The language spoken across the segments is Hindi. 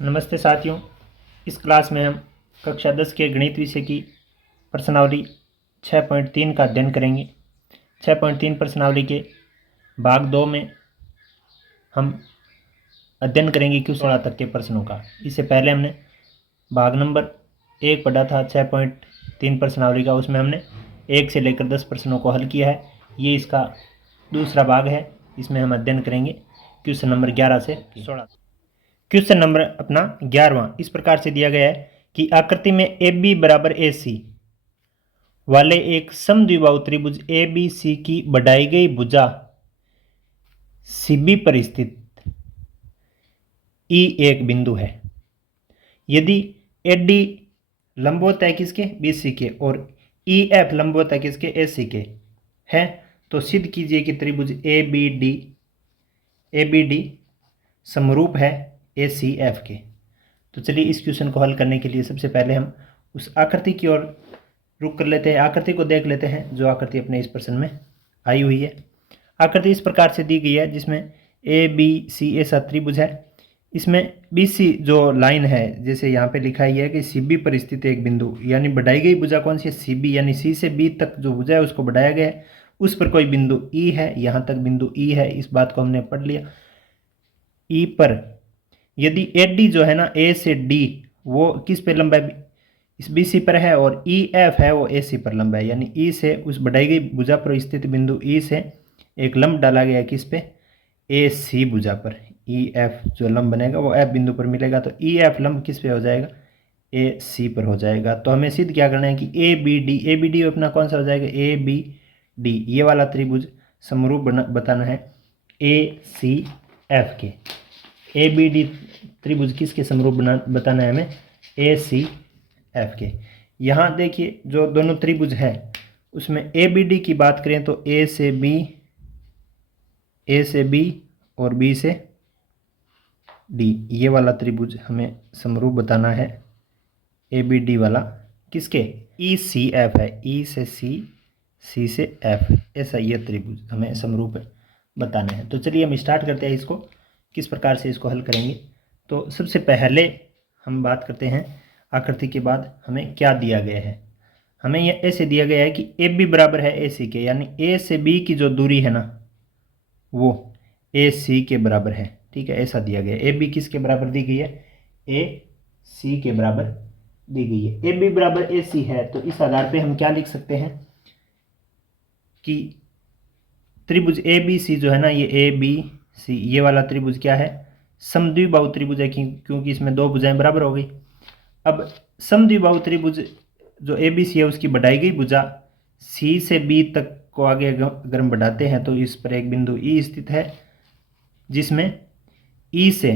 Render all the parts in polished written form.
नमस्ते साथियों। इस क्लास में हम कक्षा 10 के गणित विषय की प्रश्नावली 6.3 का अध्ययन करेंगे। 6.3 प्रश्नावली के भाग 2 में हम अध्ययन करेंगे Q 16 तक के प्रश्नों का। इससे पहले हमने भाग नंबर 1 पढ़ा था 6.3 प्रश्नावली का। उसमें हमने 1 से लेकर 10 प्रश्नों को हल किया है। ये इसका दूसरा भाग है। इसमें हम अध्ययन करेंगे क्वेश्चन नंबर 11 से 16। क्वेश्चन नंबर अपना 11वां इस प्रकार से दिया गया है कि आकृति में ए बी बराबर ए सी वाले एक समद्विबाहु त्रिभुज ए बी सी की बढ़ाई गई भुजा सी बी पर स्थित ई एक बिंदु है। यदि ए डी लंबवत है किसके बी सी के और ई एफ लंबवत है किसके ए सी के है, तो सिद्ध कीजिए कि त्रिभुज ए बी डी समरूप है ए सी एफ के। तो चलिए इस क्वेश्चन को हल करने के लिए सबसे पहले हम उस आकृति की ओर रुख कर लेते हैं। आकृति को देख लेते हैं जो आकृति अपने इस प्रश्न में आई हुई है। आकृति इस प्रकार से दी गई है जिसमें ए बी सी ऐसा त्रिभुज है। इसमें बी सी जो लाइन है, जैसे यहाँ पे लिखा ही है कि सी बी पर स्थित एक बिंदु, यानी बढ़ाई गई भुजा कौन सी है सी बी, यानी सी से बी तक जो भुजा है उसको बढ़ाया गया है। उस पर कोई बिंदु ई है, यहाँ तक बिंदु ई है, इस बात को हमने पढ़ लिया। ई पर यदि ए डी जो है ना ए से डी वो किस पे लंबा है इस बी सी पर है, और ई एफ है वो ए सी पर लंबा है, यानी ई से उस बढ़ाई गई भुजा पर स्थित बिंदु ई से एक लंब डाला गया है किस पे ए सी भुजा पर। ई एफ जो लंब बनेगा वो एफ बिंदु पर मिलेगा, तो ई एफ लंब किस पे हो जाएगा ए सी पर हो जाएगा। तो हमें सिद्ध क्या करना है कि ए बी डी अपना कौन सा हो जाएगा ए बी डी, ये वाला त्रिभुज समरूप बताना है ए सी एफ के। ए बी डी त्रिभुज किसके समरूप बताना है हमें ए सी एफ के। यहाँ देखिए जो दोनों त्रिभुज है उसमें ए बी डी की बात करें तो ए से बी और बी से डी, ये वाला त्रिभुज हमें समरूप बताना है ए बी डी वाला किसके ई सी एफ है, ई से सी से एफ, ऐसा ये त्रिभुज हमें समरूप बताने हैं। तो चलिए हम स्टार्ट करते हैं इसको किस प्रकार से इसको हल करेंगे। तो सबसे पहले हम बात करते हैं आकृति के बाद हमें क्या दिया गया है। हमें यह ऐसे दिया गया है कि ए बी बराबर है ए सी के, यानी ए से बी की जो दूरी है ना वो ए सी के बराबर है। ठीक है, ऐसा दिया गया है। ए बी किसके बराबर दी गई है ए सी के बराबर दी गई है। ए बी बराबर ए सी है, तो इस आधार पे हम क्या लिख सकते हैं कि त्रिभुज ए बी सी जो है ना ये ए बी सी ये वाला त्रिभुज क्या है समद्विबाहु त्रिभुज है, क्योंकि इसमें दो भुजाएं बराबर हो गई। अब समद्विबाहु त्रिभुज जो ए बी सी है उसकी बढ़ाई गई भुजा सी से बी तक को आगे अगर हम बढ़ाते हैं तो इस पर एक बिंदु ई स्थित है, जिसमें ई से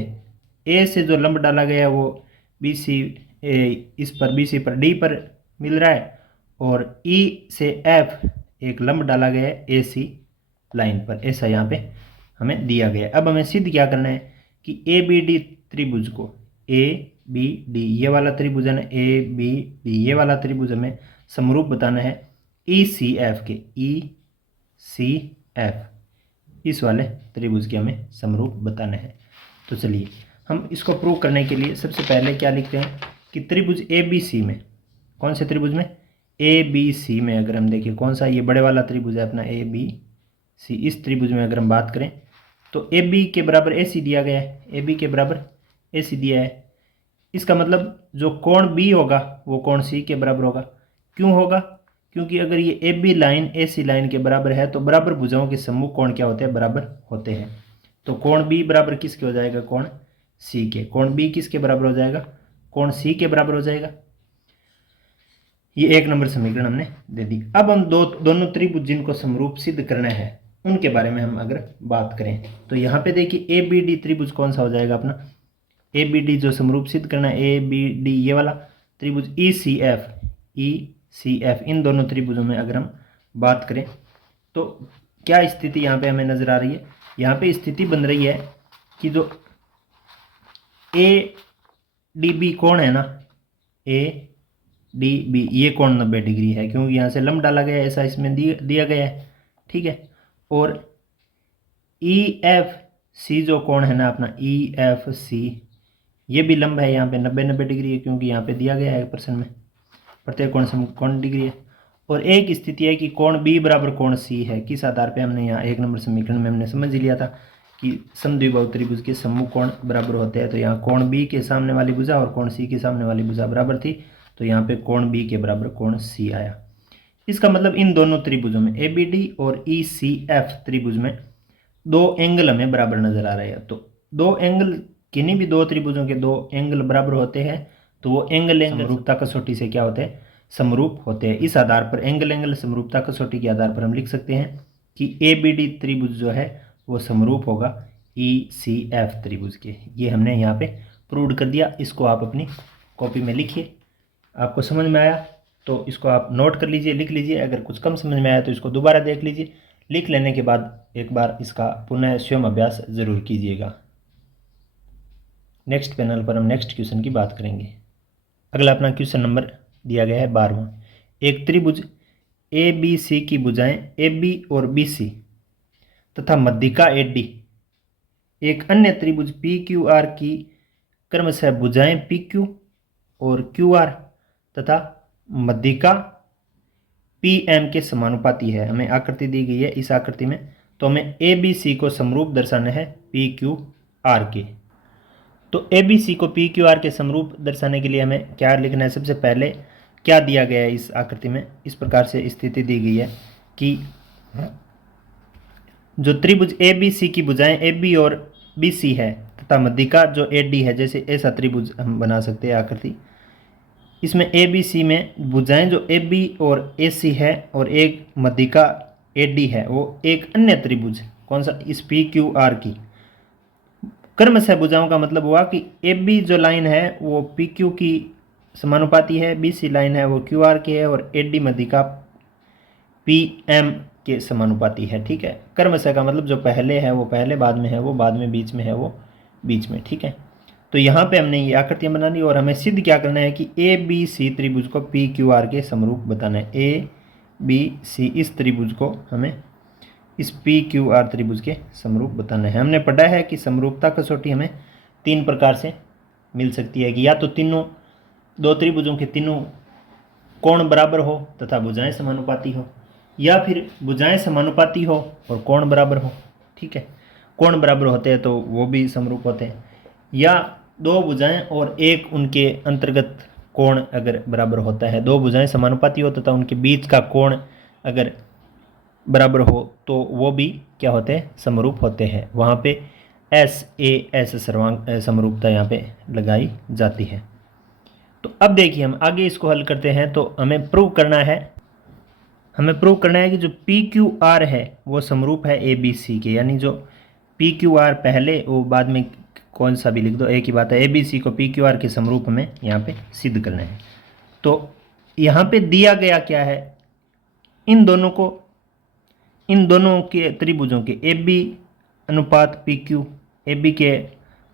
ए से जो लंब डाला गया है वो बी सी इस पर बी सी पर डी पर मिल रहा है, और ई से एफ एक लंब डाला गया है ए सी लाइन पर, ऐसा यहाँ पे हमें दिया गया है। अब हमें सिद्ध क्या करना है कि ए बी डी त्रिभुज को ए बी डी ये वाला त्रिभुज है ना ए बी डी ये वाला त्रिभुज हमें समरूप बताना है ई सी एफ के। ई सी एफ इस वाले त्रिभुज के हमें समरूप बताना है। तो चलिए हम इसको प्रूव करने के लिए सबसे पहले क्या लिखते हैं कि त्रिभुज ए बी सी में, कौन से त्रिभुज में ए बी सी में अगर हम देखिए कौन सा ये बड़े वाला त्रिभुज है अपना ए बी सी, इस त्रिभुज में अगर हम बात करें तो ए बी के बराबर ए सी दिया गया है, ए बी के बराबर ए सी दिया है। इसका मतलब जो कोण बी होगा वो कोण सी के बराबर होगा। क्यों होगा? क्योंकि अगर ये A B line A C line के बराबर है तो बराबर भुजाओं के समूह कोण क्या होते हैं बराबर होते हैं। तो कोण बी बराबर किसके हो जाएगा कोण सी के। कोण बी किसके बराबर हो जाएगा कोण सी के बराबर हो जाएगा। ये 1 नंबर समीकरण हमने दे दी। अब हम दोनों त्रिभुज जिनको समरूप सिद्ध करना है उनके बारे में हम अगर बात करें तो यहाँ पे देखिए ए बी डी त्रिभुज कौन सा हो जाएगा अपना ए बी डी जो समरूप सिद्ध करना है ए बी डी ये वाला त्रिभुज ई सी एफ इन दोनों त्रिभुजों में अगर हम बात करें तो क्या स्थिति यहाँ पे हमें नजर आ रही है। यहाँ पे स्थिति बन रही है कि जो ए डी बी कोण है ना ए डी बी ये कोण 90 डिग्री है, क्योंकि यहाँ से लंब डाला गया है ऐसा इसमें दिया गया है। ठीक है, और ई एफ सी जो कोण है ना अपना ई एफ सी ये भी लंब है, यहाँ पे 90-90 डिग्री है, क्योंकि यहाँ पे दिया गया है प्रश्न में प्रत्येक कोण कोण डिग्री है। और एक स्थिति है कि कोण बी बराबर कोण सी है। किस आधार पे हमने यहाँ 1 नंबर समीकरण में हमने समझ लिया था कि समद्विबाहु त्रिभुज के सम्मुख कोण बराबर होते हैं। तो यहाँ कोण बी के सामने वाली भुजा और कोण सी के सामने वाली भुजा बराबर थी, तो यहाँ पे कोण बी के बराबर कोण सी आया। इसका मतलब इन दोनों त्रिभुजों में ABD और ECF त्रिभुज में दो एंगल हमें बराबर नजर आ रहे हैं। तो दो एंगल, किन्हीं भी दो त्रिभुजों के दो एंगल बराबर होते हैं तो वो एंगल समरूपता कसौटी से क्या होते हैं, समरूप होते हैं। इस आधार पर एंगल समरूपता कसौटी के आधार पर हम लिख सकते हैं कि ABD त्रिभुज जो है वो समरूप होगा ECF त्रिभुज के। ये हमने यहाँ पे प्रूव कर दिया। इसको आप अपनी कॉपी में लिखिए। आपको समझ में आया तो इसको आप नोट कर लीजिए, लिख लीजिए। अगर कुछ कम समझ में आया तो इसको दोबारा देख लीजिए। लिख लेने के बाद एक बार इसका पुनः स्वयं अभ्यास जरूर कीजिएगा। नेक्स्ट पैनल पर हम नेक्स्ट क्वेश्चन की बात करेंगे। अगला अपना क्वेश्चन नंबर दिया गया है 12वां। एक त्रिभुज ABC की भुजाएं AB और BC तथा मध्यिका AD एक अन्य त्रिभुज PQR की क्रमशः भुजाएं PQ और QR तथा मध्यिका PM के समानुपाती है। हमें आकृति दी गई है। इस आकृति में तो हमें ABC को समरूप दर्शाना है PQR के। तो ABC को PQR के समरूप दर्शाने के लिए हमें क्या लिखना है, सबसे पहले क्या दिया गया है इस आकृति में, इस प्रकार से स्थिति दी गई है कि जो त्रिभुज ABC की भुजाएं AB और BC है तथा मध्यिका जो AD है, जैसे ऐसा त्रिभुज हम बना सकते हैं आकृति। इसमें ABC में भुजाएं जो AB और AC है और एक मध्यिका AD है, वो एक अन्य त्रिभुज कौन सा, इस PQR की क्रमशः भुजाओं का मतलब हुआ कि AB जो लाइन है वो PQ की समानुपाती है, BC लाइन है वो QR की है और AD मध्यिका PM के समानुपाती है। ठीक है, क्रमशः का मतलब जो पहले है वो पहले, बाद में है वो बाद में, बीच में है वो बीच में। ठीक है, तो यहाँ पे हमने ये आकृतियाँ बना ली और हमें सिद्ध क्या करना है कि ABC त्रिभुज को PQR के समरूप बताना है। ABC इस त्रिभुज को हमें इस PQR त्रिभुज के समरूप बताना है। हमने पढ़ा है कि समरूपता कसौटी हमें 3 प्रकार से मिल सकती है कि या तो तीनों दो त्रिभुजों के तीनों कोण बराबर हो तथा भुजाएं समानुपाती हो, या फिर भुजाएं समानुपाती हो और कोण बराबर हो। ठीक है, कोण बराबर होते हैं तो वो भी समरूप होते हैं, या दो भुजाएं और एक उनके अंतर्गत कोण अगर बराबर होता है, दो भुजाएं समानुपाती हो तथा उनके बीच का कोण अगर बराबर हो तो वो भी क्या होते हैं, समरूप होते हैं। वहाँ पे SAS सर्वांग समरूपता यहाँ पे लगाई जाती है। तो अब देखिए हम आगे इसको हल करते हैं। तो हमें प्रूव करना है कि जो PQR है वो समरूप है ABC के, यानी जो PQR पहले वो बाद में कौन सा भी लिख दो, एक ही बात है। ABC को PQR के समरूप में यहाँ पे सिद्ध करना है। तो यहाँ पे दिया गया क्या है, इन दोनों के त्रिभुजों के AB अनुपात PQ, AB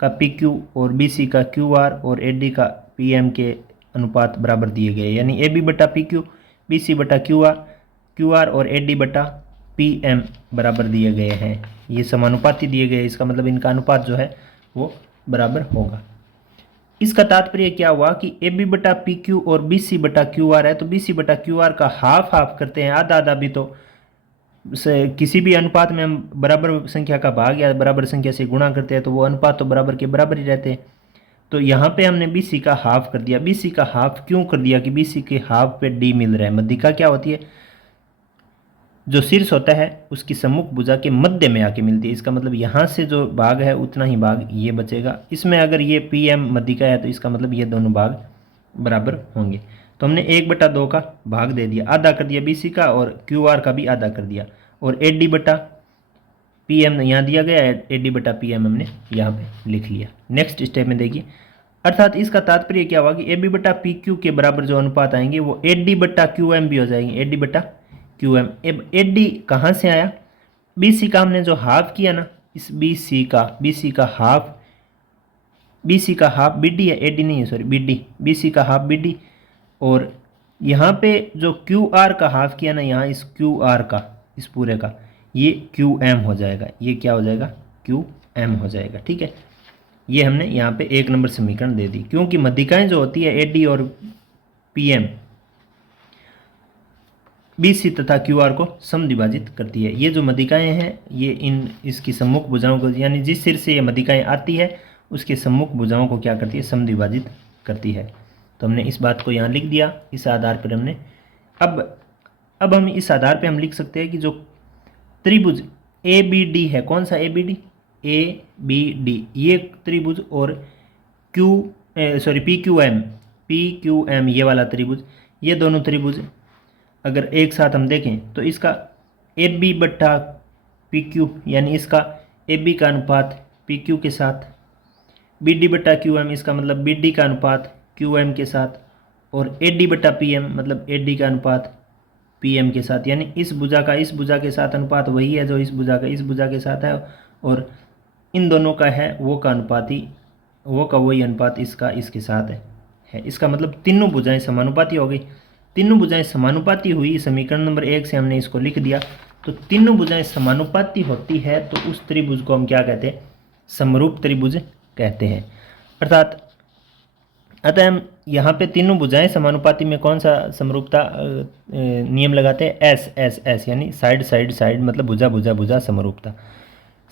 का PQ और BC का QR और AD का PM के अनुपात बराबर दिए गए, यानी AB बटा PQ, BC बटा QR और AD बटा PM बराबर दिए गए हैं। ये समानुपाती दिए गए, इसका मतलब इनका अनुपात जो है वो बराबर होगा। इसका तात्पर्य क्या हुआ कि AB बटा PQ और BC बटा QR है, तो BC बटा QR का हाफ हाफ करते हैं, आधा आधा भी। तो किसी भी अनुपात में हम बराबर संख्या का भाग या बराबर संख्या से गुणा करते हैं तो वो अनुपात तो बराबर के बराबर ही रहते हैं। तो यहाँ पे हमने BC का हाफ कर दिया। BC का हाफ क्यों कर दिया कि BC के हाफ पे D मिल रहा है। मध्यिका क्या होती है, जो शीर्ष होता है उसकी सम्मुख भुजा के मध्य में आके मिलती है। इसका मतलब यहाँ से जो भाग है उतना ही भाग ये बचेगा। इसमें अगर ये PM मध्यिका है तो इसका मतलब ये दोनों भाग बराबर होंगे। तो हमने 1/2 का भाग दे दिया, आधा कर दिया BC का और QR का भी आधा कर दिया, और AD बटा PM यहाँ दिया गया है, AD बटा PM हमने यहाँ पे लिख लिया। नेक्स्ट स्टेप में देखिए, अर्थात इसका तात्पर्य क्या हुआ कि AB बटा PQ के बराबर जो अनुपात आएंगे वो AD बटा QM भी हो जाएंगे। AD बटा QM, अब AD कहाँ से आया, BC का हमने जो हाफ किया ना, इस BC का हाफ BD है, AD नहीं है सॉरी, BC का हाफ BD, और यहाँ पे जो QR का हाफ किया ना, यहाँ इस QR का, इस पूरे का, ये QM हो जाएगा। ये क्या हो जाएगा, QM हो जाएगा। ठीक है, ये हमने यहाँ पे 1 नंबर समीकरण दे दी, क्योंकि मध्यिकाएं जो होती है AD और PM BC तथा QR को समद्विभाजित करती है। ये जो मध्यिकाएं हैं ये इसकी सम्मुख भुजाओं को, यानी जिस सिर से ये मध्यिकाएं आती है उसके सम्मुख भुजाओं को क्या करती है, समद्विभाजित करती है। तो हमने इस बात को यहाँ लिख दिया। इस आधार पर हमने अब हम इस आधार पर हम लिख सकते हैं कि जो त्रिभुज ABD है, कौन सा ABD, ABD ये त्रिभुज और PQM ये वाला त्रिभुज, ये दोनों त्रिभुज अगर एक साथ हम देखें तो इसका AB बट्टा PQ यानी इसका AB का अनुपात PQ के साथ, BD बट्टा QM इसका मतलब BD का अनुपात QM के साथ, और AD बट्टा PM मतलब AD का अनुपात PM के साथ, यानी इस भुजा का इस भुजा के साथ अनुपात वही है जो इस भुजा का इस भुजा के साथ है, और इन दोनों का है वो का वही अनुपात इसका इसके साथ है। इसका मतलब तीनों भुजाएं समानुपाती हो गई। तीनों भुजाएं समानुपाती हुई, समीकरण नंबर 1 से हमने इसको लिख दिया। तो तीनों भुजाएं समानुपाती होती है तो उस त्रिभुज को हम क्या कहते हैं, समरूप त्रिभुज कहते हैं। अतः हम यहाँ पे तीनों भुजाएं समानुपाती में कौन सा समरूपता नियम लगाते हैं, एस यानी साइड मतलब भुजा समरूपता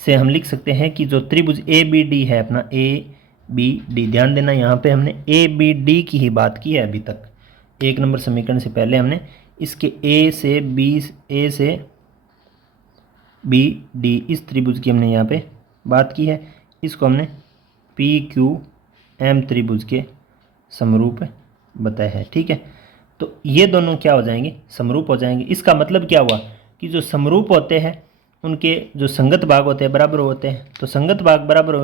से हम लिख सकते हैं कि जो त्रिभुज ABD है अपना ABD, ध्यान देना यहाँ पे हमने ABD की ही बात की है अभी तक। 1 नंबर समीकरण से पहले हमने इसके A से BD इस त्रिभुज की हमने यहाँ पे बात की है। इसको हमने PQM त्रिभुज के समरूप बताया है, ठीक है। तो ये दोनों क्या हो जाएंगे, समरूप हो जाएंगे। इसका मतलब क्या हुआ कि जो समरूप होते हैं उनके जो संगत भाग होते हैं बराबर होते हैं। तो संगत भाग बराबर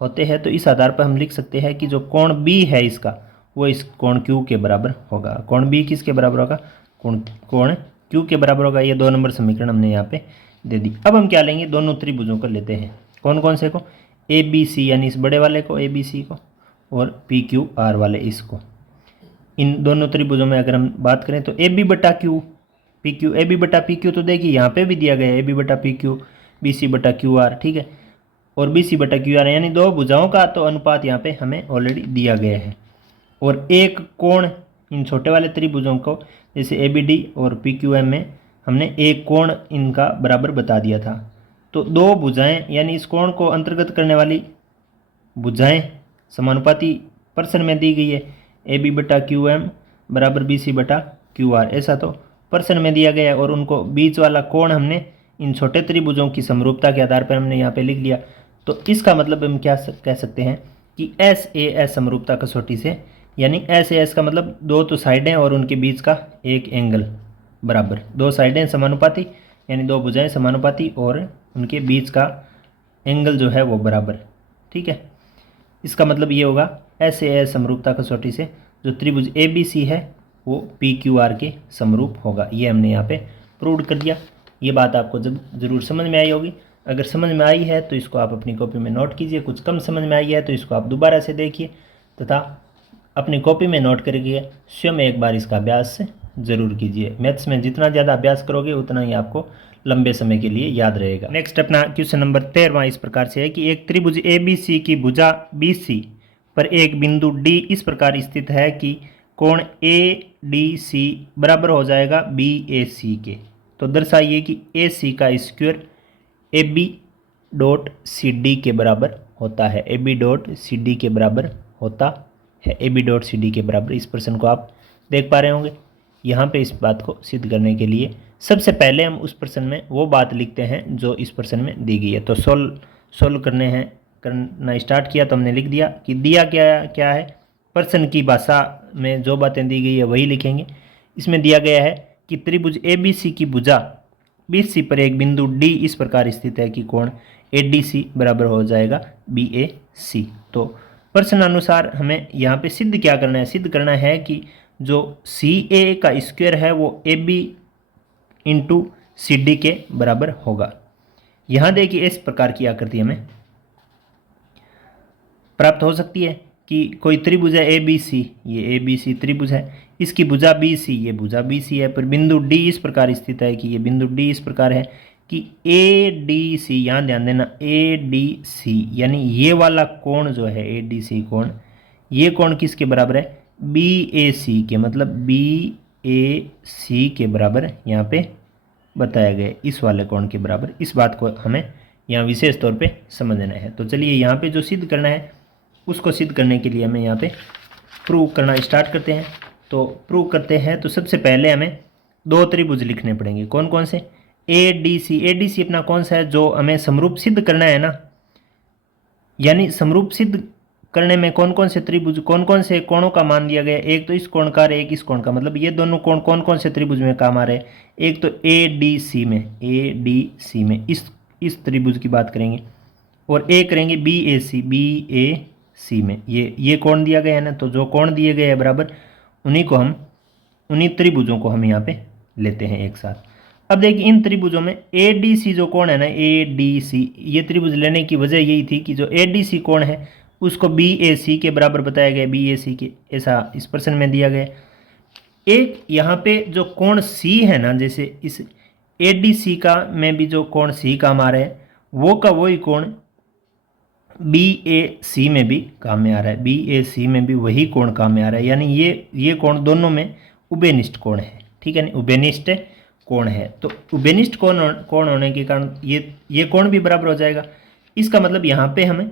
होते हैं तो इस आधार पर हम लिख सकते हैं कि जो कोण B है इसका वो इस कोण Q के बराबर होगा। कोण B किसके बराबर होगा, कोण Q के बराबर होगा। ये 2 नंबर समीकरण हमने यहाँ पे दे दी। अब हम क्या लेंगे, दोनों त्रिभुजों को लेते हैं। कौन कौन से को, ABC यानी इस बड़े वाले को ABC को, और PQR वाले इसको। इन दोनों त्रिभुजों में अगर हम बात करें तो AB बटा Q PQ, AB बटा PQ तो देखिए यहाँ पे भी दिया गया है AB बटा PQ BC बटा QR, ठीक है, और BC बटा QR, यानी दो भुजाओं का तो अनुपात यहाँ पे हमें ऑलरेडी दिया गया है। और एक कोण, इन छोटे वाले त्रिभुजों को जैसे ABD और PQM में हमने एक कोण इनका बराबर बता दिया था। तो दो भुजाएं यानी इस कोण को अंतर्गत करने वाली भुजाएं समानुपाती पर्सन में दी गई है, AB बटा QM बराबर BC बटा QR, ऐसा तो पर्सन में दिया गया है। और उनको बीच वाला कोण हमने इन छोटे त्रिभुजों की समरूपता के आधार पर हमने यहाँ पे लिख लिया। तो इसका मतलब हम क्या कह सकते हैं कि SAS समरूपता कसौटी से, यानी SAS का मतलब दो तो साइडें और उनके बीच का एक एंगल बराबर, दो साइडें समानुपाती यानी दो भुजाएं समानुपाती और उनके बीच का एंगल जो है वो बराबर, ठीक है। इसका मतलब ये होगा SAS समरूपता कसौटी से जो त्रिभुज ABC है वो PQR के समरूप होगा। ये हमने यहाँ पे प्रूव कर दिया। ये बात आपको ज़रूर समझ में आई होगी। अगर समझ में आई है तो इसको आप अपनी कॉपी में नोट कीजिए, कुछ कम समझ में आई है तो इसको आप दोबारा से देखिए तथा अपनी कॉपी में नोट करके स्वयं एक बार इसका अभ्यास ज़रूर कीजिए। मैथ्स में जितना ज़्यादा अभ्यास करोगे उतना ही आपको लंबे समय के लिए याद रहेगा। नेक्स्ट अपना क्वेश्चन नंबर 13वां इस प्रकार से है कि एक त्रिभुज ABC की भुजा BC पर एक बिंदु D इस प्रकार स्थित है कि कोण ADC बराबर हो जाएगा BAC के। तो दर्शाइए कि AC का स्क्वायर AB डॉट CD के बराबर होता है। AB डॉट CD के बराबर होता है। AB डॉट CD के बराबर, इस प्रश्न को आप देख पा रहे होंगे। यहाँ पे इस बात को सिद्ध करने के लिए सबसे पहले हम उस प्रश्न में वो बात लिखते हैं जो इस प्रश्न में दी गई है। तो सोल्व करना स्टार्ट किया तो हमने लिख दिया कि दिया क्या है, प्रश्न की भाषा में जो बातें दी गई है वही लिखेंगे। इसमें दिया गया है कि त्रिभुज ABC की भुजा BC पर एक बिंदु D इस प्रकार स्थित है कि कोण ADC बराबर हो जाएगा BAC। तो प्रश्न अनुसार हमें यहाँ पे सिद्ध क्या करना है, सिद्ध करना है कि जो CA का स्क्वायर है वो AB इंटू CD के बराबर होगा। यहाँ देखिए इस प्रकार की आकृति हमें प्राप्त हो सकती है कि कोई त्रिभुज है ABC, ये ABC त्रिभुज है, इसकी भुजा BC, ये भुजा BC है, पर बिंदु D इस प्रकार स्थित है कि ये बिंदु D इस प्रकार है कि ए डी सी, यहाँ ध्यान देना, ए डी सी यानी ये वाला कोण जो है ए डी सी कोण, ये कोण किसके बराबर है, बी ए सी के, मतलब बी ए सी के बराबर यहाँ पे बताया गया, इस वाले कोण के बराबर। इस बात को हमें यहाँ विशेष तौर पे समझना है। तो चलिए यहाँ पे जो सिद्ध करना है उसको सिद्ध करने के लिए हमें यहाँ पे प्रूव करना स्टार्ट करते हैं। तो प्रूव करते हैं तो सबसे पहले हमें दो त्रिभुज लिखने पड़ेंगे। कौन कौन से, A D C. A D C अपना कौन सा है, जो हमें समरूप सिद्ध करना है ना, यानी समरूप सिद्ध करने में कौन कौन से त्रिभुज, कौन कौन से कोणों का मान दिया गया, एक तो इस कोण का और एक इस कोण का, मतलब ये दोनों कोण कौन कौन से त्रिभुज में काम आ रहे हैं। एक तो ए डी सी में, ए डी सी में इस त्रिभुज की बात करेंगे, और एक करेंगे बी ए सी, बी ए सी में, ये कोण दिया गया है ना। तो जो कोण दिए गए हैं बराबर, उन्हीं त्रिभुजों को हम यहाँ पे लेते हैं एक साथ। अब देखिए इन त्रिभुजों में ए डी सी जो कोण है ना, ए डी सी, ये त्रिभुज लेने की वजह यही थी कि जो ए डी सी कोण है उसको बी ए सी के बराबर बताया गया, बी ए सी के, ऐसा इस प्रश्न में दिया गया। एक यहाँ पे जो कोण सी है ना, जैसे इस ए डी सी का में भी जो कोण सी काम आ रहा है, वो का वही कोण बी ए सी में भी काम में आ रहा है, बी ए सी में भी वही कोण काम में आ रहा है, यानी ये कोण दोनों में उभयनिष्ठ कोण है, ठीक है ना, उभयनिष्ठ कोण है। तो उभयनिष्ठ कोण होने के कारण ये कोण भी बराबर हो जाएगा। इसका मतलब यहाँ पे हमें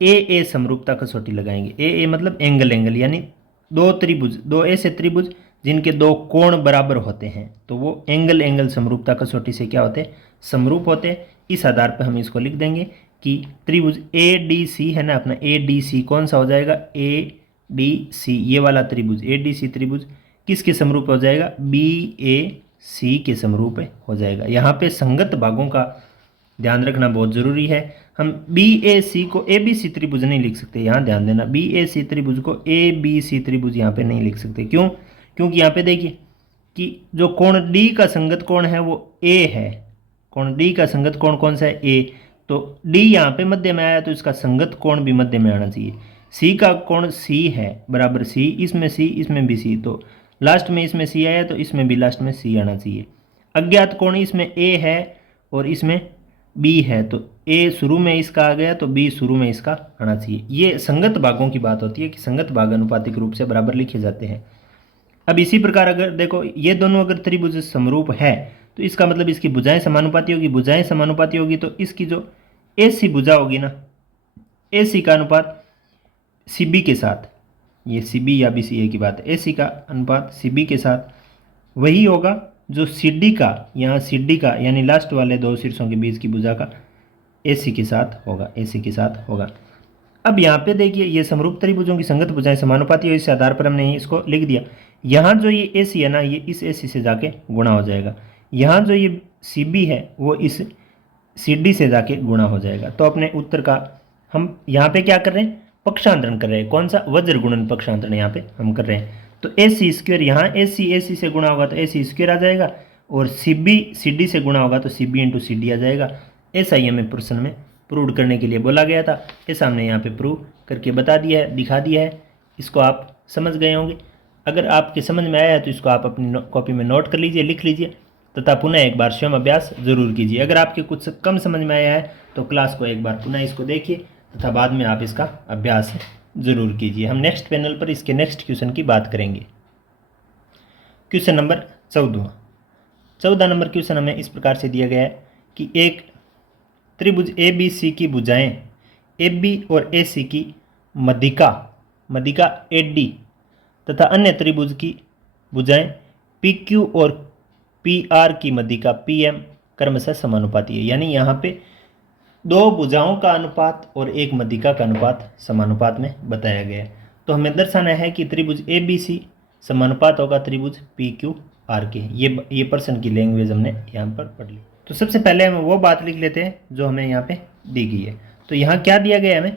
ए समरूपता कसौटी लगाएंगे। ए मतलब एंगल, यानी दो ऐसे त्रिभुज जिनके दो कोण बराबर होते हैं, तो वो एंगल समरूपता कसौटी से क्या होते हैं, समरूप होते हैं। इस आधार पर हम इसको लिख देंगे कि त्रिभुज ए डी सी है ना अपना, ए डी सी कौन सा हो जाएगा, ए डी सी, ये वाला त्रिभुज ए डी सी त्रिभुज किसके समरूप हो जाएगा, बी ए सी के समरूप हो जाएगा। यहाँ पे संगत भागों का ध्यान रखना बहुत ज़रूरी है। हम बी ए सी को ए बी सी त्रिभुज नहीं लिख सकते, यहाँ ध्यान देना, बी ए सी त्रिभुज को ए बी सी त्रिभुज यहाँ पे नहीं लिख सकते। क्यों, क्योंकि यहाँ पे देखिए कि जो कोण डी का संगत कोण है वो ए है, कोण डी का संगत कोण कौन सा है, ए, तो डी यहाँ पे मध्य में आया तो इसका संगत कोण भी मध्य में आना चाहिए। सी का कोण सी है बराबर सी, इसमें भी सी, तो लास्ट में इसमें सी आया तो इसमें भी लास्ट में सी आना चाहिए। अज्ञात कोण इसमें ए है और इसमें बी है, तो ए शुरू में इसका आ गया तो बी शुरू में इसका आना चाहिए। ये संगत भागों की बात होती है कि संगत भाग अनुपातिक रूप से बराबर लिखे जाते हैं। अब इसी प्रकार अगर देखो ये दोनों अगर त्रिभुज समरूप है तो इसका मतलब इसकी भुजाएं समानुपाती होगी, भुजाएं समानुपाती होगी तो इसकी जो ए सी भुजा होगी ना, ए सी का अनुपात सी बी के साथ, ये सी बी या बी सी ए की बात है, ए सी का अनुपात सी बी के साथ वही होगा जो सी डी का, यहाँ सी डी का यानी लास्ट वाले दो शीर्षों के बीच की भुजा का ए सी के साथ होगा, ए सी के साथ होगा। अब यहाँ पे देखिए ये समरूप त्रिभुजों की संगत भुजाएं समानुपाती हो, इस आधार पर हमने इसको लिख दिया। यहाँ जो ये ए सी है ना, ये इस ए सी से जाके गुणा हो जाएगा, यहाँ जो ये सी बी है वो इस सी डी से जाके गुणा हो जाएगा। तो अपने उत्तर का हम यहाँ पे क्या कर रहे हैं, पक्षांतरण कर रहे हैं। कौन सा, वज्र गुणन पक्षांतरण यहाँ पे हम कर रहे हैं। तो ए सी स्क्वायर, यहाँ ए सी से गुणा होगा तो ए सी स्क्वायर आ जाएगा, और सी बी सी डी से गुणा होगा तो C B into C D आ जाएगा। ऐसा ही हमें प्रश्न में प्रूव करने के लिए बोला गया था, ऐसा हमने यहाँ पे प्रूव करके बता दिया है, दिखा दिया है। इसको आप समझ गए होंगे। अगर आपके समझ में आया है तो इसको आप अपनी कॉपी में नोट कर लीजिए, लिख लीजिए तथा पुनः एक बार स्वयं अभ्यास जरूर कीजिए। अगर आपके कुछ कम समझ में आया है तो क्लास को एक बार पुनः इसको देखिए तथा बाद में आप इसका अभ्यास जरूर कीजिए। हम नेक्स्ट पैनल पर इसके नेक्स्ट क्वेश्चन की बात करेंगे। क्वेश्चन नंबर 14 नंबर क्वेश्चन हमें इस प्रकार से दिया गया है कि एक त्रिभुज ए बी सी की भुजाएं ए बी और ए सी की मध्यिका ए डी तथा अन्य त्रिभुज की भुजाएं पी क्यू और पी आर की मध्यिका पी एम क्रमशः समानुपाती है। यानी यहाँ पे दो भुजाओं का अनुपात और एक मध्यिका का अनुपात समानुपात में बताया गया है। तो हमें दर्शाना है कि त्रिभुज ए बी सी समानुपात होगा त्रिभुज पी क्यू आर के। ये प्रश्न की लैंग्वेज हमने यहाँ पर पढ़ ली। तो सबसे पहले हम वो बात लिख लेते हैं जो हमें यहाँ पे दी गई है। तो यहाँ क्या दिया गया है,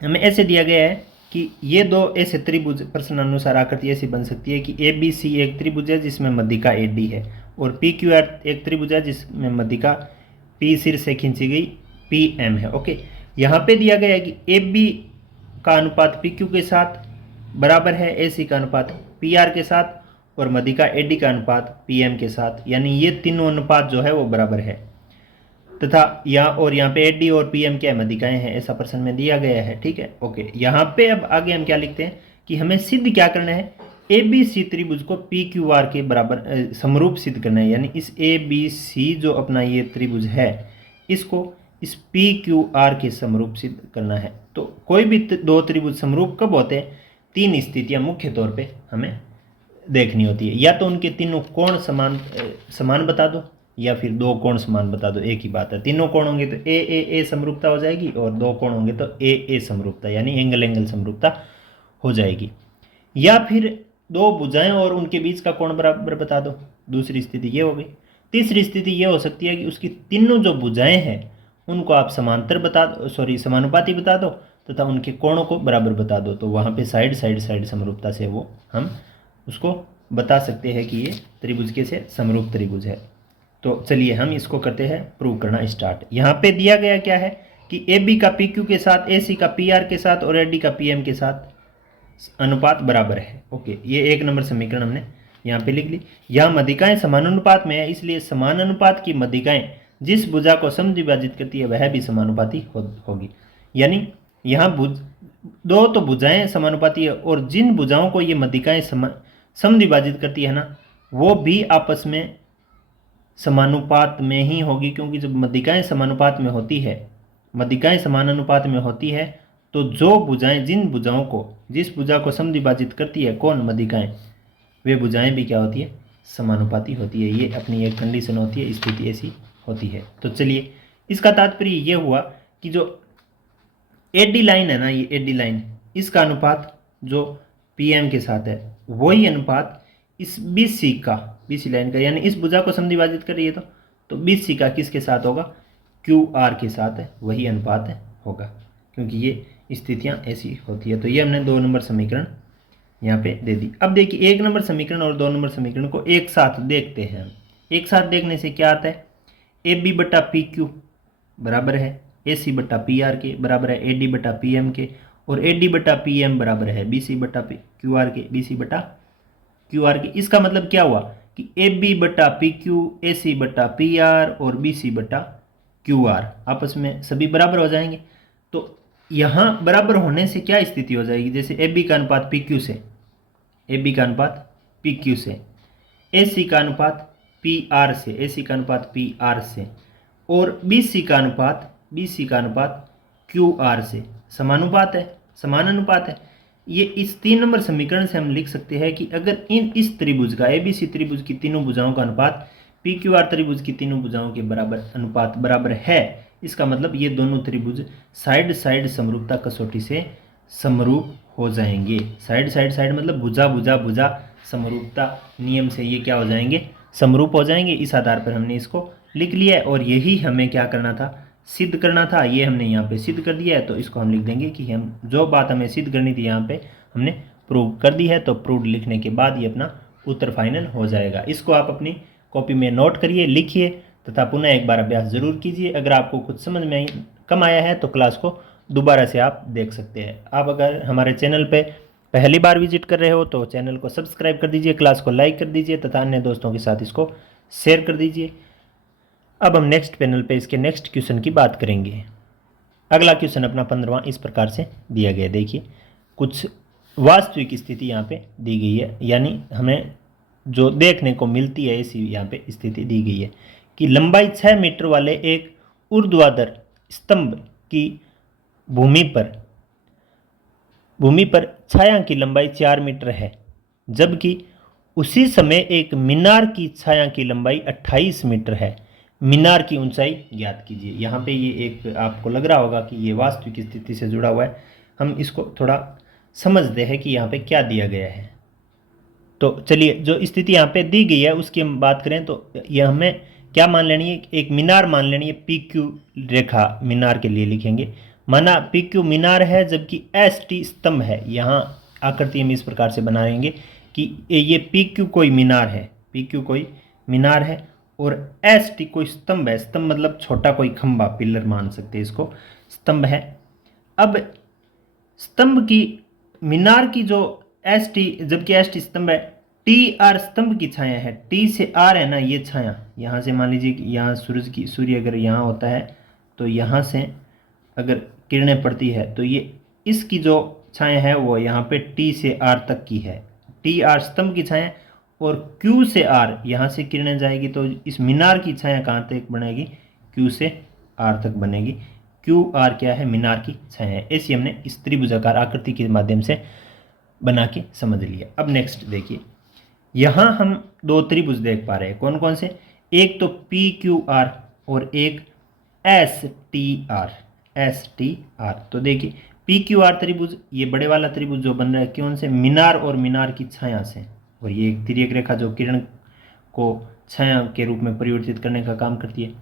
हमें ऐसे दिया गया है कि ये दो ऐसे त्रिभुज प्रश्न अनुसार आकृति ऐसी बन सकती है कि ए बी सी एक त्रिभुज है जिसमें मध्यिका ए डी है, और पी क्यू आर एक त्रिभुज है जिसमें मध्यिका पी सिर से खींची गई पी एम है। ओके, यहाँ पे दिया गया है कि ए बी का अनुपात पी क्यू के साथ बराबर है ए सी का अनुपात पी आर के साथ, और मध्यिका एडी का अनुपात पीएम के साथ, यानी ये तीनों अनुपात जो है वो बराबर है। तथा यहाँ पे एडी और पीएम क्या है, मध्यिकाएं हैं, ऐसा प्रश्न में दिया गया है। ठीक है, ओके। यहाँ पे अब आगे हम क्या लिखते हैं कि हमें सिद्ध क्या करना है, ए बी सी त्रिभुज को पी क्यू आर के बराबर समरूप सिद्ध करना है। यानी इस ए बी सी जो अपना ये त्रिभुज है इसको इस पी क्यू आर के समरूप सिद्ध करना है। तो कोई भी दो त्रिभुज समरूप कब होते हैं, तीन स्थितियां मुख्य तौर पे हमें देखनी होती है। या तो उनके तीनों कोण समान बता दो, या फिर दो कोण समान बता दो, एक ही बात है। तीनों कोण होंगे तो ए समरूपता हो जाएगी, और दो कोण होंगे तो ए समरूपता, यानी एंगल एंगल समरूपता हो जाएगी। या फिर दो भुजाएं और उनके बीच का कोण बराबर बता दो, दूसरी स्थिति ये हो गई। तीसरी स्थिति ये हो सकती है कि उसकी तीनों जो भुजाएं हैं उनको आप समानुपाती बता दो तथा उनके कोणों को बराबर बता दो। तो वहाँ पे साइड समरूपता से वो हम उसको बता सकते हैं कि ये त्रिभुज के से समरूप त्रिभुज है। तो चलिए हम इसको करते हैं प्रूव करना स्टार्ट। यहाँ पे दिया गया क्या है कि ए बी का पी क्यू के साथ, ए सी का पी आर के साथ और ए डी का पी एम के साथ अनुपात बराबर है। ओके, ये एक नंबर समीकरण हमने यहाँ पे लिख ली। यहाँ मध्यिकाएं समानुपात में है, इसलिए समान अनुपात की मध्यिकाएं जिस भुजा को समद्विभाजित करती है वह भी समानुपाती होगी। यानी यहाँ दो तो भुजाएं समानुपाती है, और जिन भुजाओं को ये मध्यिकाएं समद्विभाजित करती है ना, वो भी आपस में समानुपात में ही होगी। क्योंकि जब मध्यिकाएं समानुपात में होती है, मध्यिकाएं समानुपात में होती है, तो जो भुजाएं जिस भुजा को समद्विभाजित करती है कौन, मध्यिकाएं, वे भुजाएं भी क्या होती है, समानुपाती होती है। ये अपनी एक कंडीशन होती है, स्थिति ऐसी होती है। तो चलिए, इसका तात्पर्य ये हुआ कि जो एडी लाइन है ना, ये एडी लाइन, इसका अनुपात जो पीएम के साथ है वही अनुपात इस बीसी लाइन का, यानी इस भुजा को समद्विभाजित कर रही है तो बीसी का किसके साथ होगा, क्यू आर के साथ है, वही अनुपात होगा, क्योंकि ये स्थितियां ऐसी होती है। तो ये हमने 2 नंबर समीकरण यहाँ पे दे दी। अब देखिए 1 नंबर समीकरण और 2 नंबर समीकरण को एक साथ देखते हैं। एक साथ देखने से क्या आता है, ए बी बटा पी क्यू बराबर है ए सी बटा पी आर के, बराबर है ए डी बटा पी एम के, और ए डी बटा पी एम बराबर है बी सी बटा क्यू आर के, बी सी बटा क्यू आर के। इसका मतलब क्या हुआ कि ए बी बटा पी क्यू, ए सी बटा पी आर और बी सी बटा क्यू आर आपस में सभी बराबर हो जाएंगे। तो यहाँ बराबर होने से क्या स्थिति हो जाएगी, जैसे ए बी का अनुपात पी क्यू से, ए बी का अनुपात पी क्यू से, ए सी का अनुपात पी आर से, ए सी का अनुपात पी आर से, और बी सी का अनुपात क्यू आर से समानुपात है, समान अनुपात है। ये इस 3 नंबर समीकरण से हम लिख सकते हैं कि अगर इस त्रिभुज का, ए बी सी त्रिभुज की तीनों भुजाओं का अनुपात पी क्यू आर त्रिभुज की तीनों भुजाओं के अनुपात बराबर है, इसका मतलब ये दोनों त्रिभुज साइड समरूपता कसौटी से समरूप हो जाएंगे। साइड मतलब भुजा समरूपता नियम से ये क्या हो जाएंगे, समरूप हो जाएंगे। इस आधार पर हमने इसको लिख लिया है, और यही हमें क्या करना था, सिद्ध करना था। ये हमने यहाँ पे सिद्ध कर दिया है, तो इसको हम लिख देंगे कि हम जो बात हमें सिद्ध करनी थी यहाँ पे हमने प्रूव कर दी है। तो प्रूव लिखने के बाद ये अपना उत्तर फाइनल हो जाएगा। इसको आप अपनी कॉपी में नोट करिए, लिखिए तथा पुनः एक बार अभ्यास जरूर कीजिए। अगर आपको कुछ समझ में कम आया है तो क्लास को दोबारा से आप देख सकते हैं। आप अगर हमारे चैनल पे पहली बार विजिट कर रहे हो तो चैनल को सब्सक्राइब कर दीजिए, क्लास को लाइक कर दीजिए तथा अन्य दोस्तों के साथ इसको शेयर कर दीजिए। अब हम नेक्स्ट पैनल पे इसके नेक्स्ट क्वेश्चन की बात करेंगे। अगला क्वेश्चन अपना 15वां इस प्रकार से दिया गया है। देखिए, कुछ वास्तविक स्थिति यहाँ पे दी गई है, यानी हमें जो देखने को मिलती है ऐसी यहाँ पे स्थिति दी गई है कि लंबाई 6 मीटर वाले एक ऊर्ध्वाधर स्तंभ की भूमि पर छाया की लंबाई 4 मीटर है, जबकि उसी समय एक मीनार की छाया की लंबाई 28 मीटर है। मीनार की ऊंचाई ज्ञात कीजिए। यहाँ पे ये एक आपको लग रहा होगा कि ये वास्तविक स्थिति से जुड़ा हुआ है। हम इसको थोड़ा समझते हैं कि यहाँ पे क्या दिया गया है। तो चलिए, जो स्थिति यहाँ पे दी गई है उसकी हम बात करें तो यह हमें क्या मान लेनी है, एक मीनार मान लेनी है। पी क्यू रेखा मीनार के लिए लिखेंगे, माना पी क्यू मीनार है जबकि एस टी स्तंभ है। यहाँ आकृति हम इस प्रकार से बनाएंगे कि ये पी क्यू कोई मीनार है, पी क्यू कोई मीनार है और एस टी कोई स्तंभ है। स्तंभ मतलब छोटा कोई खंभा, पिलर मान सकते हैं इसको, स्तंभ है। अब स्तंभ की मीनार की जो एस टी, जबकि एस टी स्तंभ है, टी आर स्तंभ की छाया है, टी से आर है ना ये छाया, यहाँ से मान लीजिए कि यहाँ सूर्य अगर यहाँ होता है तो यहाँ से अगर किरणें पड़ती है तो ये इसकी जो छाया है वो यहाँ पे टी से आर तक की है, टी आर स्तंभ की छाया। और क्यू से आर यहाँ से किरणें जाएगी तो इस मीनार की छाया कहाँ तक बनेगी, क्यू से आर तक बनेगी। क्यू आर क्या है, मीनार की छाया है। ऐसी हमने इस त्रिभुजाकार आकृति के माध्यम से बना के समझ लिया। अब नेक्स्ट देखिए, यहाँ हम दो त्रिभुज देख पा रहे हैं, कौन कौन से, एक तो पी क्यू आर और एक S T R, S T R. तो देखिए पी क्यू आर त्रिभुज, ये बड़े वाला त्रिभुज जो बन रहा है कौन से, मीनार और मीनार की छाया से, और ये एक तिर्यक रेखा जो किरण को छाया के रूप में परिवर्तित करने का काम करती है।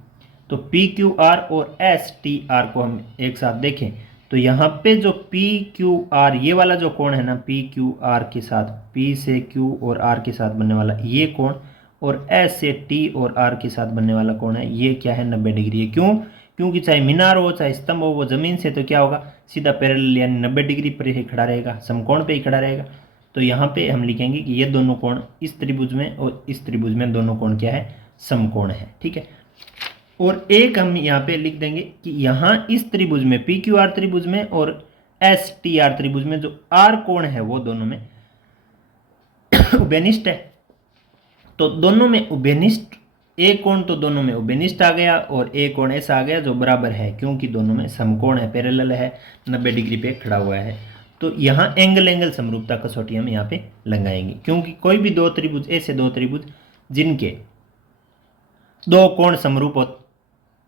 तो पी क्यू आर और एस टी आर को हम एक साथ देखें तो यहाँ पे जो पी क्यू आर ये वाला जो कोण है ना, पी क्यू आर के साथ, पी से क्यू और आर के साथ बनने वाला ये कोण, और एस से टी और आर के साथ बनने वाला कोण है, ये क्या है, 90 डिग्री है। क्यों, क्योंकि चाहे मीनार हो चाहे स्तंभ हो, वो जमीन से तो क्या होगा, सीधा पैरेलल यानी 90 डिग्री पर ही खड़ा रहेगा, समकोण पे ही खड़ा रहेगा। तो यहाँ पे हम लिखेंगे कि ये दोनों कोण इस त्रिभुज में और इस त्रिभुज में दोनों कोण क्या है, समकोण है। ठीक है, और एक हम यहाँ पे लिख देंगे कि यहाँ इस त्रिभुज में पी क्यू आर त्रिभुज में और एस टी आर त्रिभुज में जो आर कोण है वो दोनों में उभयनिष्ठ है। तो दोनों में उभयनिष्ठ, एक कोण तो दोनों में उभयनिष्ठ आ गया और एक कोण ऐसा आ गया जो बराबर है, क्योंकि दोनों में समकोण है, पैरेलल है, 90 डिग्री पे खड़ा हुआ है। तो यहाँ एंगल समरूपता कसौटी हम यहाँ पे लगाएंगे, क्योंकि कोई भी दो त्रिभुज, ऐसे दो त्रिभुज जिनके दो कोण समरूप हो,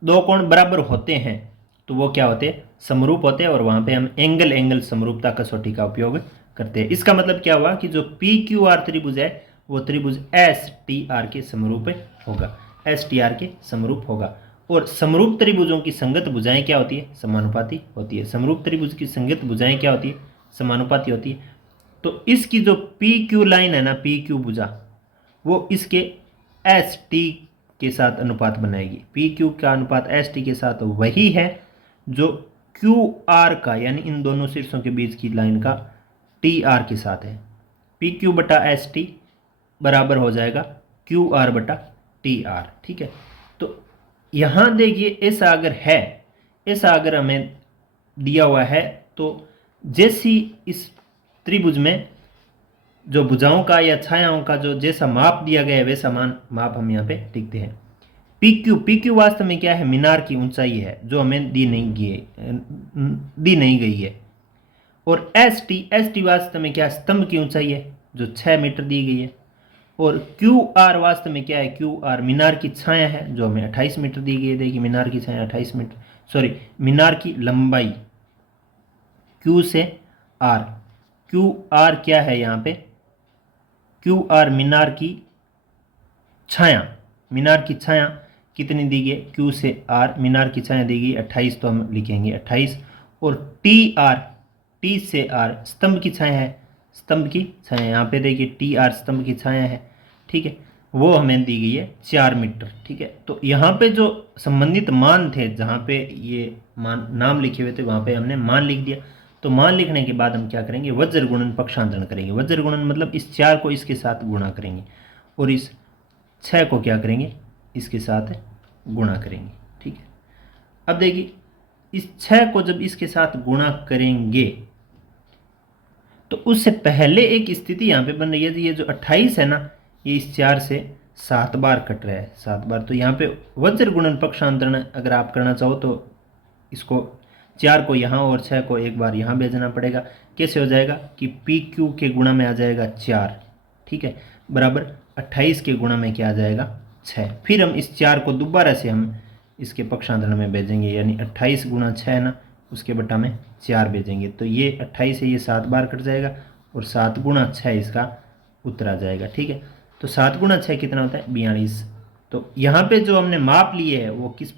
दो कोण बराबर होते हैं तो वो क्या होते हैं, समरूप होते हैं, और वहाँ पे हम एंगल समरूपता कसौटी का उपयोग करते हैं। इसका मतलब क्या हुआ कि जो पी क्यू आर त्रिभुज है वो त्रिभुज एस टी आर के समरूप होगा, एस टी आर के समरूप होगा। और समरूप त्रिभुजों की संगत भुजाएं क्या होती है, समानुपाती होती है। समरूप त्रिभुज की संगत भुजाएं क्या होती है, समानुपाती होती है। तो इसकी जो पी क्यू लाइन है ना, पी क्यू भुजा, वो इसके एस टी के साथ अनुपात बनाएगी। पी क्यू का अनुपात एस टी के साथ वही है जो क्यू आर का, यानी इन दोनों शीर्षों के बीच की लाइन का टी आर के साथ है। पी क्यू बटा एस टी बराबर हो जाएगा क्यू आर बटा टी आर। ठीक है, तो यहाँ देखिए ऐसा अगर है, ऐसा अगर हमें दिया हुआ है तो जैसी इस त्रिभुज में जो भुजाओं का या छायाओं का जो जैसा माप दिया गया है वैसा माप हम यहाँ पे लिखते हैं। पी क्यू वास्तव में क्या है, मीनार की ऊंचाई है जो हमें दी नहीं गई है। और एस टी वास्तव में क्या है, स्तंभ की ऊंचाई है जो 6 मीटर दी गई है। और क्यू आर वास्तव में क्या है, क्यू आर मीनार की छाया है जो हमें 28 मीटर दी गई है। देखिए मीनार की छाया 28 मीटर, सॉरी मीनार की लंबाई क्यू से आर, क्यू आर क्या है यहाँ पे, क्यू आर मीनार की छाया, मीनार की छाया कितनी दी गई, क्यू से आर मीनार की छाया दी गई 28, तो हम लिखेंगे 28। और टी आर, टी से आर स्तंभ की छाया है, स्तंभ की छाया यहाँ पे देखिए टी आर स्तंभ की छाया है। ठीक है, वो हमें दी गई है 4 मीटर। ठीक है, तो यहाँ पे जो संबंधित मान थे, जहाँ पे ये मान नाम लिखे हुए थे वहाँ पे हमने मान लिख दिया। तो मान लिखने के बाद हम क्या करेंगे, वज्र गुणन पक्षांतरण करेंगे। वज्र गुणन मतलब इस 4 को इसके साथ गुणा करेंगे और इस 6 को क्या करेंगे, इसके साथ गुणा करेंगे। ठीक है, अब देखिए इस 6 को जब इसके साथ गुणा करेंगे तो उससे पहले एक स्थिति यहाँ पे बन रही है, ये जो 28 है ना, ये इस 4 से 7 बार कट रहा है, 7 बार। तो यहाँ पे वज्र गुणन पक्षांतरण अगर आप करना चाहो तो इसको 4 को यहाँ और 6 को एक बार यहाँ भेजना पड़ेगा। कैसे हो जाएगा कि पी क्यू के गुणा में आ जाएगा 4, ठीक है, बराबर 28 के गुणा में क्या आ जाएगा 6। फिर हम इस 4 को दोबारा से हम इसके पक्षांतरण में भेजेंगे, यानी 28 गुणा 6 है ना, उसके बटा में 4 भेजेंगे। तो ये 28 है, ये 7 बार कट जाएगा और 7 गुणा 6 इसका उत्तर आ जाएगा। ठीक है, तो 7 गुणा 6 कितना होता है, 42। तो यहाँ पे जो हमने माप लिए है वो किस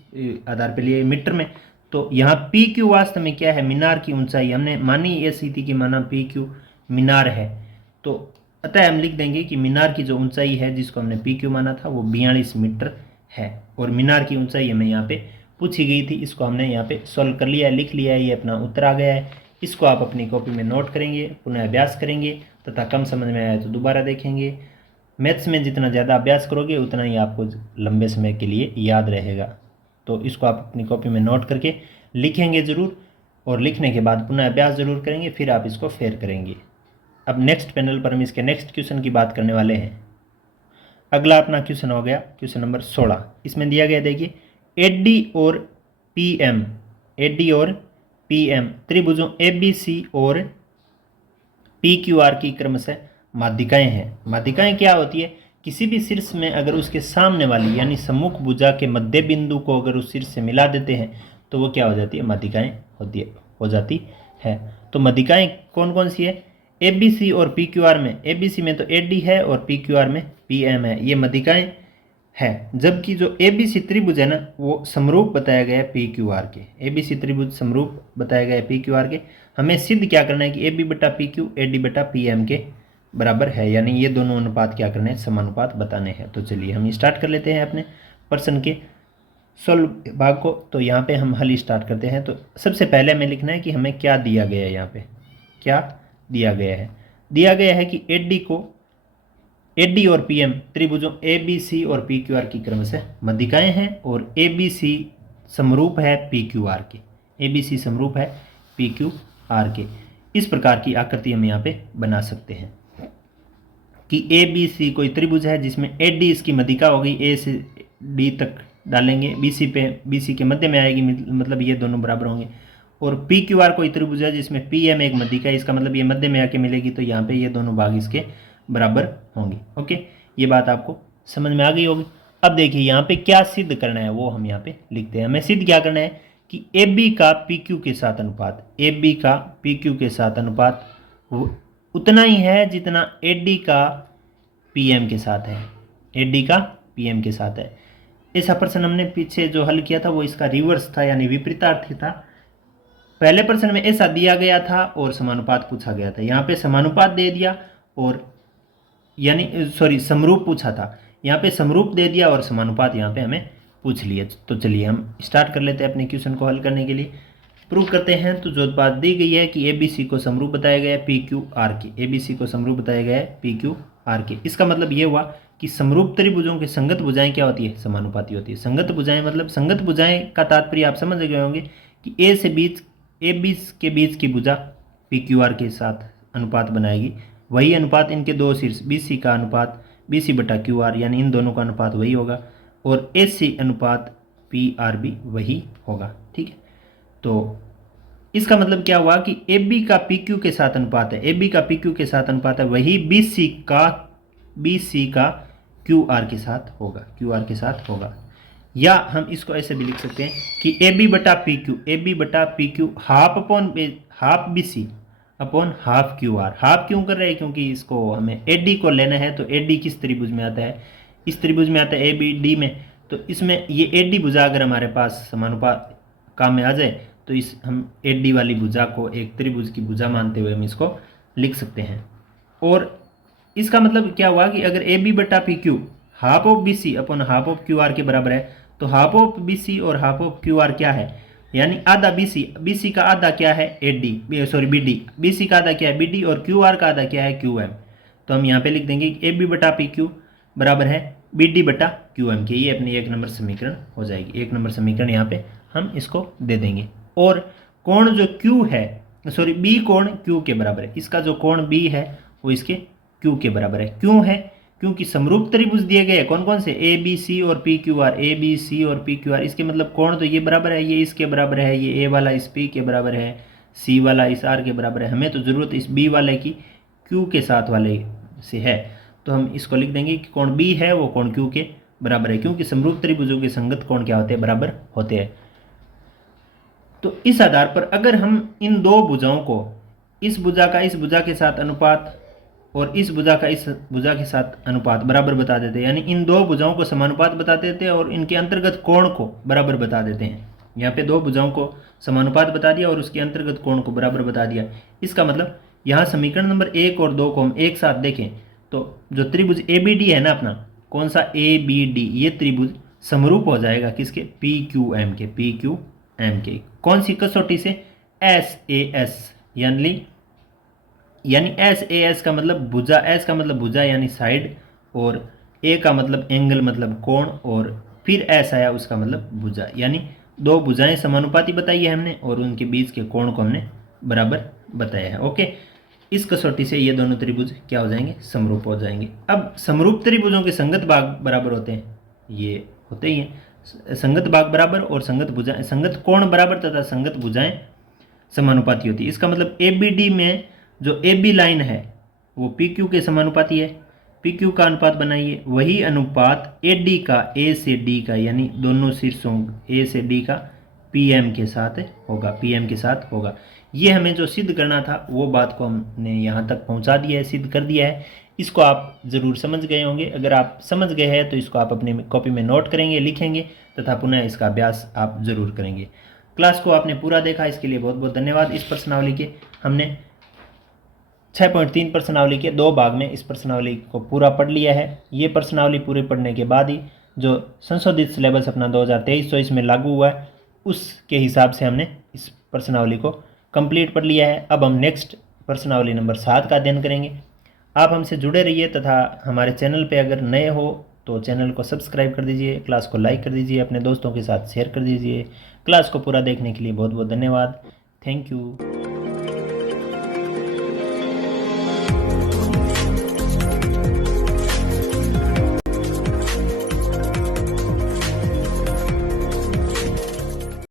आधार पे लिए, मीटर में। तो यहाँ पी क्यू वास्तव में क्या है, मीनार की ऊंचाई हमने मानी ऐसी थी कि माना पी क्यू मीनार है, तो अतः हम लिख देंगे कि मीनार की जो ऊंचाई है जिसको हमने पी क्यू माना था वो 42 मीटर है। और मीनार की ऊंचाई हमें यहाँ पे पूछी गई थी, इसको हमने यहाँ पे सॉल्व कर लिया है, लिख लिया है, ये अपना उत्तर आ गया है। इसको आप अपनी कॉपी में नोट करेंगे, पुनः अभ्यास करेंगे तथा कम समझ में आया तो दोबारा देखेंगे। मैथ्स में जितना ज़्यादा अभ्यास करोगे उतना ही आपको लंबे समय के लिए याद रहेगा। तो इसको आप अपनी कॉपी में नोट करके लिखेंगे ज़रूर, और लिखने के बाद पुनः अभ्यास ज़रूर करेंगे, फिर आप इसको फेयर करेंगे। अब नेक्स्ट पैनल पर हम इसके नेक्स्ट क्वेश्चन की बात करने वाले हैं। अगला अपना क्वेश्चन हो गया क्वेश्चन नंबर 16। इसमें दिया गया देखिए, एडी और पीएम, एडी और पीएम त्रिभुजों एबीसी और पीक्यूआर की क्रमशः माध्यिकाएं हैं। माध्यिकाएं क्या होती है? किसी भी शीर्ष में अगर उसके सामने वाली यानी सम्मुख भुजा के मध्य बिंदु को अगर उस शीर्ष से मिला देते हैं तो वो क्या हो जाती है? माध्यिकाएं हो जाती है। तो माध्यिकाएं कौन कौन सी है? एबीसी और पीक्यूआर में, एबीसी में तो एडी है और पीक्यूआर में पीएम है, ये माध्यिकाएं है। जबकि जो एबीसी त्रिभुज है ना वो समरूप बताया गया है पीक्यूआर के, एबीसी त्रिभुज समरूप बताया गया है पीक्यूआर के। हमें सिद्ध क्या करना है कि ए बी बटा पी क्यू ए डी बटा पी एम के बराबर है, यानी ये दोनों अनुपात क्या करने हैं? समानुपात बताने हैं। तो चलिए हम स्टार्ट कर लेते हैं अपने प्रश्न के सोल्व भाग को। तो यहाँ पे हम हल स्टार्ट करते हैं। तो सबसे पहले हमें लिखना है कि हमें क्या दिया गया है। यहाँ पे क्या दिया गया है? दिया गया है कि एडी और पीएम त्रिभुजों एबीसी और पीक्यूआर की क्रमशः माध्यिकाएं हैं, और एबीसी समरूप है पीक्यूआर के, एबीसी समरूप है पीक्यूआर के। इस प्रकार की आकृति हम यहाँ पे बना सकते हैं कि एबीसी कोई त्रिभुज है जिसमें एडी इसकी माध्यिका होगी, ए से डी तक डालेंगे, बीसी के मध्य में आएगी, मतलब ये दोनों बराबर होंगे। और पीक्यूआर कोई त्रिभुज है जिसमें पीएम एक माध्यिका है, इसका मतलब ये मध्य में आके मिलेगी, तो यहाँ पे ये दोनों भाग इसके बराबर होंगे। ओके, ये बात आपको समझ में आ गई होगी। अब देखिए यहाँ पे क्या सिद्ध करना है वो हम यहाँ पे लिखते हैं। हमें सिद्ध क्या करना है कि ए बी का पी क्यू के साथ अनुपात, ए बी का पी क्यू के साथ अनुपात उतना ही है जितना ए डी का पी एम के साथ है, ए डी का पी एम के साथ है। ऐसा प्रश्न हमने पीछे जो हल किया था वो इसका रिवर्स था, यानी विपरीतार्थी था। पहले प्रश्न में ऐसा दिया गया था और समानुपात पूछा गया था, यहाँ पे समानुपात दे दिया और यानी समरूप पूछा था, यहाँ पे समरूप दे दिया और समानुपात यहाँ पे हमें पूछ लिया। तो चलिए हम स्टार्ट कर लेते हैं अपने क्वेश्चन को हल करने के लिए। प्रूव करते हैं। तो जो बात दी गई है कि एबीसी को समरूप बताया गया है पी क्यू आर के, एबीसी को समरूप बताया गया है पी क्यू आर के। इसका मतलब ये हुआ कि समरूप त्रिभुजों की संगत भुजाएं क्या होती है? समानुपाती होती है। संगत भुजाएं मतलब संगत भुजाएं का तात्पर्य आप समझ गए होंगे कि ए बीस के बीच की भुजा पी क्यू आर के साथ अनुपात बनाएगी, वही अनुपात इनके दो शीर्ष बीसी का अनुपात बीसी बटा क्यू आर, यानी इन दोनों का अनुपात वही होगा, और एसी अनुपात पी आर भी वही होगा। ठीक है, तो इसका मतलब क्या हुआ कि ए बी का पी क्यू के साथ अनुपात है, ए बी का पी क्यू के साथ अनुपात है, वही बी सी का क्यू आर के साथ होगा, क्यू आर के साथ होगा। या हम इसको ऐसे भी लिख सकते हैं कि ए बी बटा P Q half B C upon half Q R. Half क्यों कर रहे हैं? क्योंकि इसको हमें ए डी को लेना है। तो ए डी किस त्रिभुज में आता है? इस त्रिभुज में आता है ए बी डी में। तो इसमें ये ए डी भुजा अगर हमारे पास समानुपात काम में आ जाए तो हम ए डी वाली भुजा को एक त्रिभुज की भुजा मानते हुए हम इसको लिख सकते हैं। और इसका मतलब क्या हुआ कि अगर ए बी बटा P Q half of B C upon half of Q R के बराबर है, तो हाफ ऑफ बी सी और हाफ ऑफ क्यू आर क्या है? यानी आधा बी सी का आधा क्या है? बी डी, बी सी का आधा क्या है? बी डी, और क्यू आर का आधा क्या है? Q M. तो हम यहाँ पे लिख देंगे कि ए बी बटा पी क्यू बराबर है बी डी बटा क्यू एम के। ये अपनी एक नंबर समीकरण हो जाएगी। एक नंबर समीकरण यहाँ पे हम इसको दे देंगे। और कोण जो क्यू है, बी कोण क्यू के बराबर है। इसका जो कोण बी है वो इसके क्यू के बराबर है। क्यों है? क्योंकि समरूप त्रिभुज दिए गए कौन कौन से? ए बी सी और P Q R, A B C और पी क्यू आर। इसके मतलब कोण तो ये बराबर है, ये इसके बराबर है, ये ए वाला इस पी के बराबर है, सी वाला इस आर के बराबर है। हमें तो ज़रूरत इस बी वाले की क्यू के साथ वाले से है, तो हम इसको लिख देंगे कि कोण बी है वो कोण क्यू के बराबर है, क्योंकि समरूप त्रिभुजों के संगत कोण क्या होते हैं? बराबर होते हैं। तो इस आधार पर अगर हम इन दो भुजाओं को, इस भुजा का इस भुजा के साथ अनुपात और इस भुजा का इस भुजा के साथ अनुपात बराबर बता देते हैं, यानी इन दो भुजाओं को समानुपात बता देते हैं और इनके अंतर्गत कोण को बराबर बता देते हैं। यहाँ पे दो भुजाओं को समानुपात बता दिया और उसके अंतर्गत कोण को बराबर बता दिया। इसका मतलब यहाँ समीकरण नंबर 1 और 2 को हम एक साथ देखें तो जो त्रिभुज ए बी डी है ना अपना, कौन सा? ए बी डी, ये त्रिभुज समरूप हो जाएगा किसके? पी क्यू एम के, पी क्यू एम के। कौन सी कसौटी से? एस ए एस, यानी एस ए एस का मतलब भुजा, एस का मतलब भुजा यानी साइड, और ए का मतलब एंगल मतलब कोण, और फिर एस आया उसका मतलब भुजा, यानी दो भुजाएं समानुपाती बताई है हमने और उनके बीच के कोण को हमने बराबर बताया है। ओके, इस कसौटी से ये दोनों त्रिभुज क्या हो जाएंगे, समरूप हो जाएंगे। अब समरूप त्रिभुजों के संगत भाग बराबर होते हैं, ये होते ही हैं, संगत भाग बराबर और संगत भुजाएं, संगत कोण बराबर तथा संगत भुजाएं समानुपाती होती है। इसका मतलब ए बी डी में जो ए बी लाइन है वो पी क्यू के समानुपाती है, पी क्यू का अनुपात बनाइए, वही अनुपात ए डी का, ए से डी का, यानी दोनों शीर्षों ए से डी का पी एम के साथ होगा, पी एम के साथ होगा। ये हमें जो सिद्ध करना था वो बात को हमने यहाँ तक पहुँचा दिया है, सिद्ध कर दिया है। इसको आप ज़रूर समझ गए होंगे। अगर आप समझ गए हैं तो इसको आप अपनी कॉपी में नोट करेंगे, लिखेंगे तथा पुनः इसका अभ्यास आप ज़रूर करेंगे। क्लास को आपने पूरा देखा, इसके लिए बहुत बहुत धन्यवाद। इस प्रश्नावली के हमने 6.3 प्रश्नावली के 2 भाग में इस प्रश्नावली को पूरा पढ़ लिया है। ये प्रश्नावली पूरी पढ़ने के बाद ही जो संशोधित सिलेबस अपना 2023-24 में लागू हुआ है उसके हिसाब से हमने इस प्रश्नावली को कंप्लीट पढ़ लिया है। अब हम नेक्स्ट प्रश्नावली नंबर 7 का अध्ययन करेंगे। आप हमसे जुड़े रहिए तथा हमारे चैनल पे अगर नए हो तो चैनल को सब्सक्राइब कर दीजिए, क्लास को लाइक कर दीजिए, अपने दोस्तों के साथ शेयर कर दीजिए। क्लास को पूरा देखने के लिए बहुत बहुत धन्यवाद। Thank you.